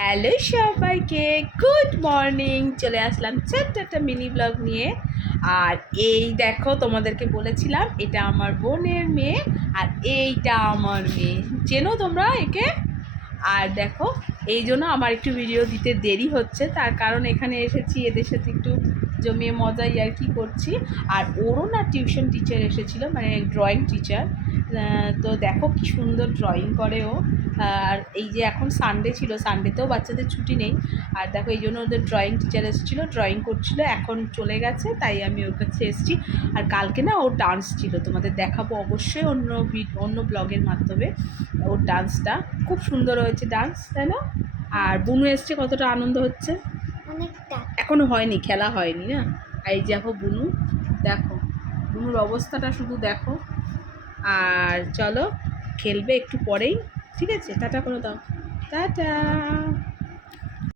Hello সবাইকে, good morning. চলে আসলাম ছোট্ট একটা মিনি ব্লগ নিয়ে। আর এই দেখো, তোমাদেরকে বলেছিলাম এটা আমার বোনের মেয়ে আর এইটা আমার মেয়ে। চেনো তোমরা একে? আর দেখো, এই জন্য আমার একটু ভিডিও দিতে দেরি হচ্ছে, তার কারণ এখানে এসেছি এদের সাথে একটু জমিয়ে মজা ইয়ার্কি করছি। আর ওরও না টিউশন টিচার এসেছিলো, মানে ড্রয়িং টিচার। তো দেখো কি সুন্দর ড্রয়িং করে ও। আর এই যে এখন সানডে ছিল, সানডেতেও বাচ্চাদের ছুটি নেই। আর দেখো এই জন্য ওদের ড্রয়িং টিচার এসেছিলো, ড্রয়িং করছিলো, এখন চলে গেছে, তাই আমি ওর কাছে এসেছি। আর কালকে না ওর ডান্স ছিল, তোমাদের দেখাবো অবশ্যই অন্য ব্লগের মাধ্যমে। ওর ডান্সটা খুব সুন্দর হয়েছে, ডান্স, তাই না? আর বুনু এসছে, কতটা আনন্দ হচ্ছে। এখনো হয়নি, খেলা হয়নি না। এই দেখো বুনু, দেখো বুনুর অবস্থাটা শুধু দেখো। আর চলো, খেলবে একটু পরেই, ঠিক আছে? টাটা করে দাও, টাটা।